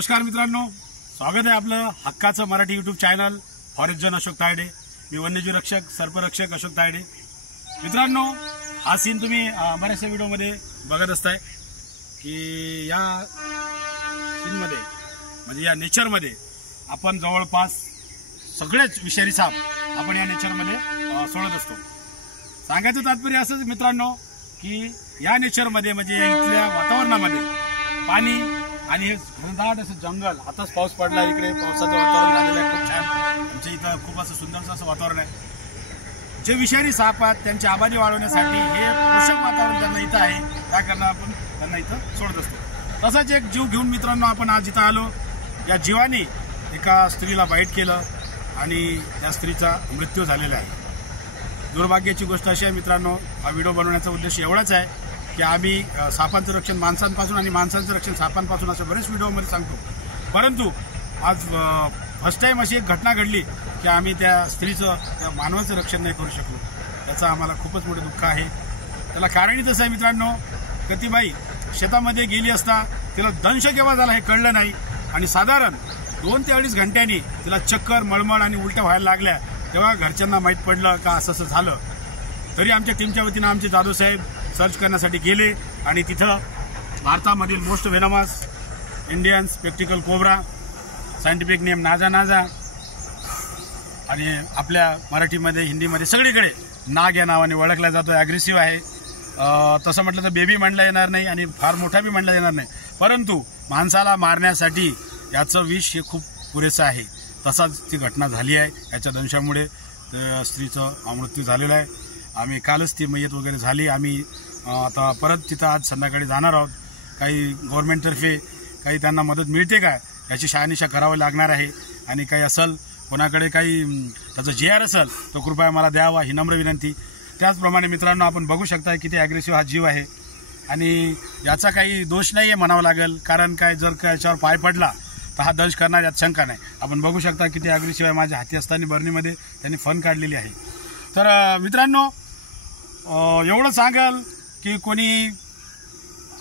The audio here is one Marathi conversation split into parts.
नमस्कार मित्रांनो, स्वागत आहे आपलं हक्काचं Marathi YouTube channel forest zone Ashok Taide. मी वन्यजीव रक्षक सर्परक्षक अशोक तायडे। मित्रांनो, हा सीन तुम्ही बऱ्याचशा व्हिडिओमध्ये बघत असताय की या सीनमध्ये म्हणजे या नेचरमध्ये आपण जवळपास सगळेच विषारी साप आपण या नेचरमध्ये सोडत असतो। सांगायचं तात्पर्य असंच मित्रांनो की या नेचरमध्ये म्हणजे इथल्या वातावरणामध्ये पाणी आणि हे घनदाट असं जंगल, आताच पाऊस पडला, इकडे पावसाचं वातावरण झालेलं आहे, खूप छान। आमच्या इथं खूप असं सुंदरसं असं वातावरण आहे। जे विषारी साप आहेत त्यांची आबादी वाढवण्यासाठी हे पोषक वातावरण त्यांना इथं आहे, त्या कारणाने आपण त्यांना इथं सोडत असतो। तसाच एक जीव घेऊन मित्रांनो आपण आज इथं आलो। या जीवाने एका स्त्रीला बाईट केलं आणि त्या स्त्रीचा मृत्यू झालेला आहे। दुर्भाग्याची गोष्ट अशी आहे मित्रांनो, हा व्हिडिओ बनवण्याचा उद्देश एवढाच आहे की आम्ही सापांचं रक्षण माणसांपासून आणि माणसांचं रक्षण सापांपासून असं बरेच व्हिडिओमध्ये सांगतो, परंतु आज फर्स्ट टाइम अशी एक घटना घडली की आम्ही त्या स्त्रीचं, त्या मानवाचं रक्षण नाही करू शकलो। त्याचं आम्हाला खूपच मोठं दुःख आहे। त्याला कारणही तसं आहे मित्रांनो, कतीबाई शेतामध्ये गेली असता तिला दंश केव्हा झाला हे कळलं नाही आणि साधारण 2 ते 2.5 घंट्यांनी तिला चक्कर, मळमळ आणि उलट्या व्हायला लागल्या। तेव्हा घरच्यांना माहीत पडलं का असं असं झालं। तरी आमच्या टीमच्या वतीनं आमचे जाधव साहेब सर्च करण्यासाठी गेले आणि तिथं भारतामधील most venomous Indian spectacle cobra, scientific name Naja naja, आणि आपल्या मराठीमध्ये हिंदीमध्ये सगळीकडे नाग या नावाने ओळखला जातो। ॲग्रेसिव्ह आहे, तसं म्हटलं तर बेबी म्हणलं येणार नाही आणि फार मोठा बी म्हणलं येणार नाही, परंतु माणसाला मारण्यासाठी याचं विष हे खूप पुरेसं आहे। तसाच ती घटना झाली आहे। याच्या दंशामुळे स्त्रीचं मृत्यू झालेला आहे। आम्ही कालच ती मयत वगैरे झाली। आम्ही आता परत तिथं आज संध्याकाळी जाणार आहोत। काही गव्हर्नमेंटतर्फे काही त्यांना मदत मिळते का याची शहानिशा करावी लागणार आहे आणि काही असेल कोणाकडे काही त्याचं JR असेल तर कृपया मला द्यावा ही नम्र विनंती। त्याचप्रमाणे मित्रांनो, आपण बघू शकता किती ॲग्रेसिव्ह हा जीव आहे आणि याचा काही दोष नाही आहे म्हणावं लागेल, कारण काय जर का याच्यावर पाय पडला तर हा दंश करणार यात शंका नाही। आपण बघू शकता किती ॲग्रेसिव्ह आहे। माझ्या हाती असताना बरणीमध्ये त्यांनी फन काढलेली आहे। तर मित्रांनो, एवढं सांगाल की कोणी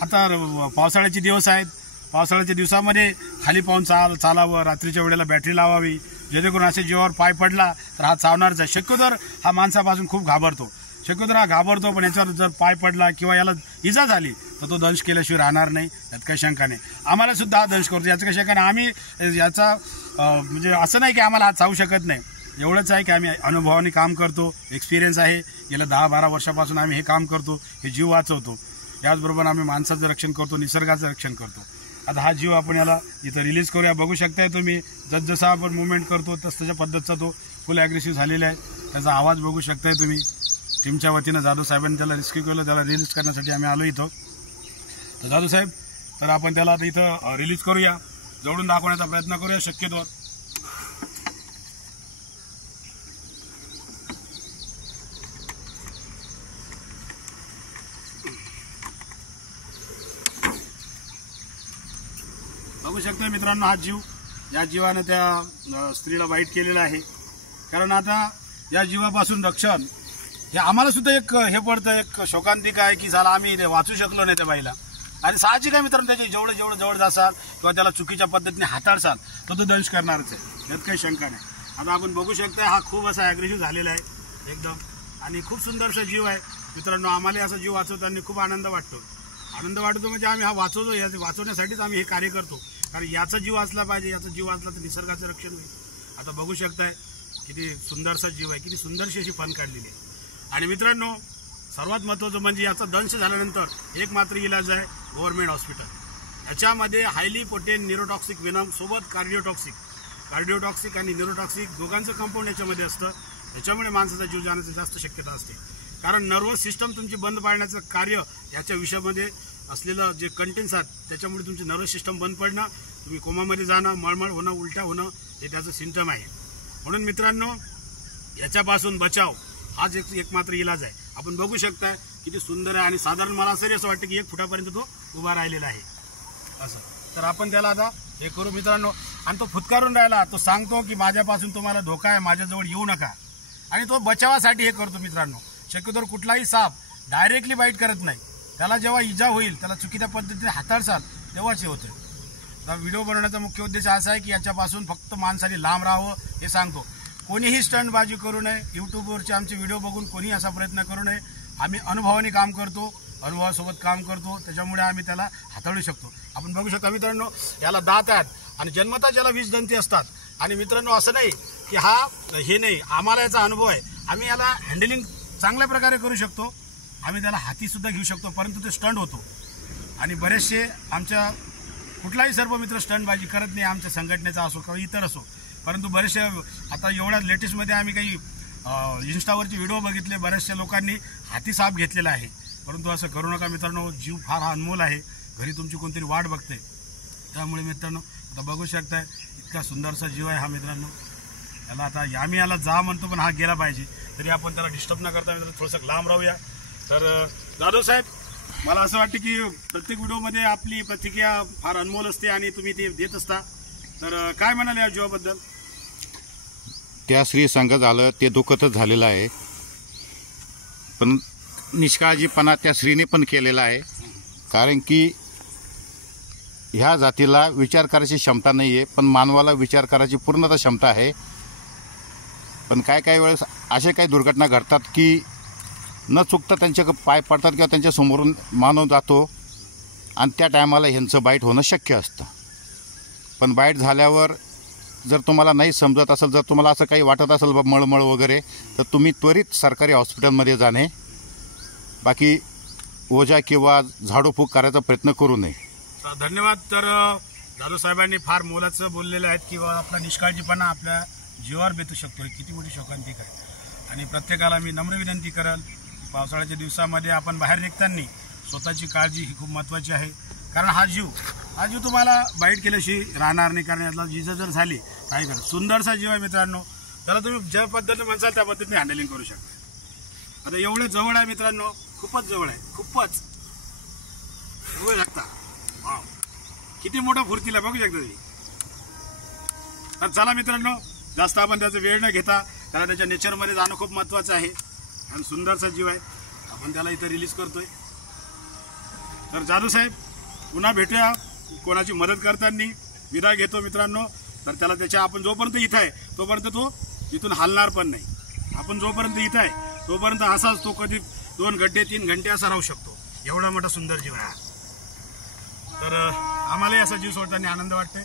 आता पावसाळ्याचे दिवस आहेत, पावसाळ्याच्या दिवसामध्ये खाली पाहून चालावं, रात्रीच्या वेळेला बॅटरी लावावी, जेणेकरून असे जीवावर पाय पडला तर हा चावणारच आहे। शक्यतोवर हा माणसापासून खूप घाबरतो, हा घाबरतो, पण याच्यावर जर पाय पडला किंवा याला इजा झाली तर तो दंश केल्याशिवाय राहणार नाही, यात काही शंका नाही। आम्हाला सुद्धा हा दंश करतो, याचं काही शंका नाही। आम्ही याचा म्हणजे असं नाही की आम्हाला हा चावू शकत नाही, एवढंच आहे की आम्ही अनुभवाने काम करतो, एक्सपिरियन्स आहे। गेल्या 10-12 वर्षापासून आम्ही हे काम करतो, हे जीव वाचवतो। याचबरोबर आम्ही माणसाचं रक्षण करतो, निसर्गाचं रक्षण करतो। आता हा जीव आपण याला इथं रिलीज करूया। बघू शकताय तुम्ही, जसजसा आपण मुवमेंट करतो तसं पद्धतीचा तो फुल ॲग्रेसिव्ह झालेला आहे। त्याचा आवाज बघू शकताय तुम्ही। टीमच्या वतीनं जाधव साहेबांनी त्याला रेस्क्यू केलं, त्याला रिलीज करण्यासाठी आम्ही आलो इथं। तर जाधव साहेब, तर आपण त्याला आता इथं रिलीज करूया, जवळून दाखवण्याचा प्रयत्न करूया शक्यतो। बघू शकतोय मित्रांनो, हा जीव, या जीवाने त्या स्त्रीला वाईट केलेलं आहे। कारण आता या जीवापासून रक्षण हे आम्हाला सुद्धा एक हे पडतं, एक शोकांतिक आहे की झाला आम्ही वाचू शकलो नाही त्या बाईला। आणि साहजिक आहे मित्रांनो, त्याच्या जेवढं जवळ जासाल किंवा त्याला चुकीच्या पद्धतीने हाताळसाल तर तो दंश करणारच आहे, यात काही शंका नाही। आता आपण बघू शकता हा खूप असा ॲग्रेसिव्ह झालेला आहे एकदम, आणि खूप सुंदरसा जीव आहे मित्रांनो। आम्हाला असा जीव वाचवताना खूप आनंद वाटतो म्हणजे आम्ही हा वाचवतो, या वाचवण्यासाठीच आम्ही हे कार्य करतो, कारण याचा जीव वाचला पाहिजे। याचा जीव वाचला तर निसर्गाचं रक्षण होईल। आता बघू शकताय किती सुंदरसा जीव आहे, किती सुंदरशी अशी फन काढलेली आहे। आणि मित्रांनो, सर्वात महत्त्वाचं म्हणजे याचा दंश झाल्यानंतर एक मात्र इलाज आहे, गव्हर्नमेंट हॉस्पिटल। याच्यामध्ये हायली पोटेंट न्यूरोटॉक्सिक वेनम सोबत कार्डिओटॉक्सिक आणि न्यूरोटॉक्सिक दोघांचं कंपाऊंड याच्यामध्ये असतं। याच्यामुळे माणसाचा जीव जाण्याची जास्त शक्यता असते, कारण नर्वस सिस्टम तुमची बंद पाडण्याचं कार्य याच्या विषयामध्ये असलेलं जे कंटेंट्स आहेत त्याच्यामुळे तुमची नर्वस सिस्टम बंद पडणं, तुम्ही कोमामध्ये जाणं, मळमळ होणं, उलट्या होणं हे त्याचं सिम्पटम आहे। म्हणून मित्रांनो, याच्यापासून बचाव हाच एक मात्र इलाज आहे। आपण बघू शकता किती सुंदर आहे, आणि साधारण मला असं वाटतं की 1 फुटापर्यंत तो उभा राहिलेला आहे असं। तर आपण त्याला आता हे करू मित्रांनो, आणि तो फुटकारून राहिला, तो सांगतो की माझ्यापासून तुम्हाला धोका आहे, माझ्याजवळ येऊ नका, आणि तो बचावासाठी हे करतो मित्रांनो। शक्यतोवर कुठलाही साप डायरेक्टली बाईट करत नाही, त्याला जेव्हा इजा होईल, त्याला चुकीच्या पद्धतीने हाताळसाल तेव्हाच हे होतं। तर व्हिडिओ बनवण्याचा मुख्य उद्देश असा आहे की याच्यापासून फक्त माणसाने लांब राहावं हे सांगतो. कोणीही स्टंटबाजी करू नये. यूट्यूबवरचे आमचे व्हिडिओ बघून कोणी असा प्रयत्न करू नये. आम्ही अनुभवाने काम करतो, अनुभवासोबत काम करतो, त्याच्यामुळे आम्ही त्याला हाताळू शकतो. आपण बघू शकता मित्रांनो, याला दात आहेत आणि जन्मतः ज्याला 20 दंती असतात. आणि मित्रांनो असं नाही की हे नाही, आम्हाला याचा अनुभव आहे. आम्ही याला हँडलिंग चांगल्या प्रकारे करू शकतो. आम्ही त्याला हातीसुद्धा घेऊ शकतो, परंतु ते स्टंट होतो. आणि बरेचसे आमच्या कुठलाही सर्व मित्र स्टंटबाजी करत नाही, आमच्या संघटनेचा असो किंवा इतर असो. परंतु बरेचसे आता एवढ्या लेटेस्टमध्ये आम्ही काही इन्स्टावरचे व्हिडिओ बघितले, बऱ्याचशा लोकांनी हाती साप घेतलेला आहे. परंतु असं करू नका मित्रांनो. जीव फार अनमोल आहे. घरी तुमची कोणतरी वाट बघते. त्यामुळे मित्रांनो आता बघू शकताय इतका सुंदरसा जीव आहे हा मित्रांनो. याला आता आम्ही याला जा म्हणतो, पण हा गेला पाहिजे. तरी आपण त्याला डिस्टर्ब न करता मित्रांनो थोडंसं लांब राहूया. तर जाधव साहेब, मला असं वाटतं की प्रत्येक व्हिडिओमध्ये आपली प्रतिक्रिया फार अनमोल असते आणि तुम्ही ते देत असता. तर काय म्हणाले या जीवाबद्दल? त्या स्त्री संघ झालं ते दुःखतच झालेलं आहे, पण निष्काळजीपणा त्या स्त्रीने पण केलेला आहे. कारण की ह्या जातीला विचार करायची क्षमता नाही आहे, पण मानवाला विचार करायची पूर्णतः क्षमता आहे. पण काय वेळेस असे काही दुर्घटना घडतात की न चुकता त्यांच्या पाय पडतात किंवा त्यांच्या समोरून मानव जातो आणि त्या टायमाला ह्यांचं बाईट होणं शक्य असतं. पण बाईट झाल्यावर जर तुम्हाला नाही समजत असेल, जर तुम्हाला असं काही वाटत असेल मळमळ वगैरे, तर तुम्ही त्वरित सरकारी हॉस्पिटलमध्ये जाणे. बाकी ओझा किंवा झाडूफूक करायचा प्रयत्न करू नये. धन्यवाद. तर जाधव साहेबांनी फार मोलाचं बोललेले आहेत की आपला निष्काळजीपणा आपल्या जीवावर बेतू शकतो. किती मोठी शोकांतिक आहे. आणि प्रत्येकाला मी नम्र विनंती करेल, पावसाळ्याच्या दिवसामध्ये आपण बाहेर निघताना स्वतःची काळजी ही खूप महत्त्वाची आहे. कारण हा जीव तुम्हाला बाईट केल्याशिवाय राहणार नाही. कारण यातला जिजा जर झाली काय करा, सुंदरसा जीव आहे मित्रांनो. त्याला तुम्ही ज्या पद्धतीने म्हणसाल त्या पद्धतीने हँडलिंग करू शकता. आता एवढं जवळ आहे मित्रांनो, खूपच जवळ आहे, खूपच बघू शकता. वाव, किती मोठा फुर्तीला बघू शकता तुम्ही. तर चला मित्रांनो, जास्त आपण त्याचा वेळ न घेता, कारण त्याच्या नेचरमध्ये जाणं खूप महत्त्वाचं आहे. आणि सुंदरसा जीव आहे, आपण त्याला इथं रिलीज करतोय. तर जाधव साहेब, पुन्हा भेटूया कोणाची मदत करताना. विदा घेतो मित्रांनो. तर त्याला आपण जोपर्यंत इथं आहे तोपर्यंत तो इथून हलणार पण नाही. आपण जोपर्यंत इथं आहे तोपर्यंत असाच तो कधी 2 घंटे 3 घंटे असा राहू शकतो. एवढा मोठा सुंदर जीव आहे. तर आम्हालाही असा जीव सोडताना आनंद वाटतोय.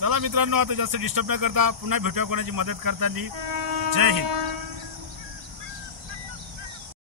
चला मित्रांनो, आता जास्त डिस्टर्ब न करता पुन्हा भेटूया कोणाची मदत करताना. जय हिंद.